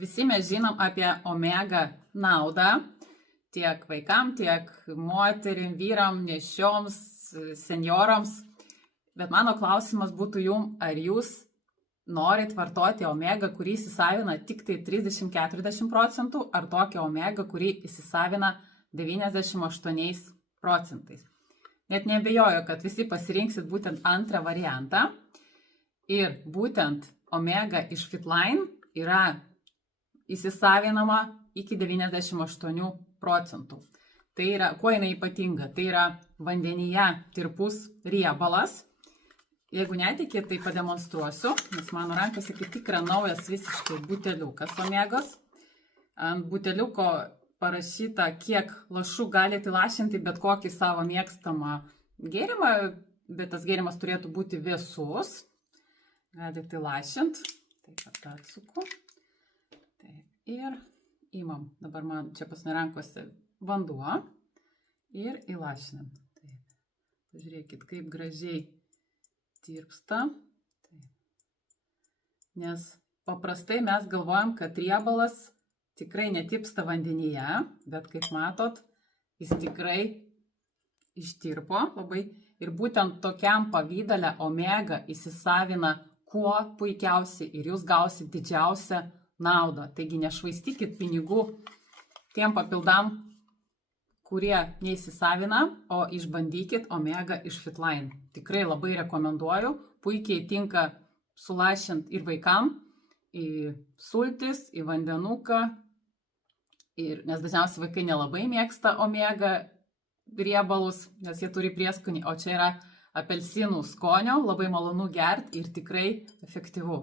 visi mes žinom apie omega naudą tiek vaikam, tiek moterim, vyram, nešioms, seniorams. Bet mano klausimas būtų jums, ar jūs norit vartoti omega, kurį įsisavina tik tai 30-40%, ar tokią omega, kurį įsisavina 98%. Net neabejoju, kad visi pasirinksit būtent antrą variantą. Ir būtent omega iš Fitline yra įsisavinama iki 98%. Tai yra, kuo jinai ypatinga? Tai yra vandenyje tirpus riebalas. Jeigu netikit, tai pademonstruosiu, nes mano rankose kaip tik yra naujas visiškai buteliukas omegos. Ant buteliuko parašyta, kiek lašų galite įlašinti bet kokį savo mėgstamą gėrimą, bet tas gėrimas turėtų būti vėsus. Galite įlašinti. Taip pat atsuku. Taip. Ir įmam. Dabar man čia pas rankose vanduo. Ir įlašinam. Taip. Pažiūrėkit, kaip gražiai tirpsta. Taip. Nes paprastai mes galvojam, kad riebalas tikrai netirpsta vandenyje, bet kaip matot, jis tikrai ištirpo labai. Ir būtent tokiam pavydale omega įsisavina kuo puikiausiai ir jūs gausit didžiausią naudą. Taigi nešvaistykit pinigų tiem papildam, kurie neįsisavina, o išbandykit omega iš Fitline. Tikrai labai rekomenduoju, puikiai tinka sulašint ir vaikam, į sultis, į vandenuką, nes dažniausiai vaikai nelabai mėgsta omega riebalus, nes jie turi prieskonį, o čia yra apelsinų skonio, labai malonu gert ir tikrai efektyvu.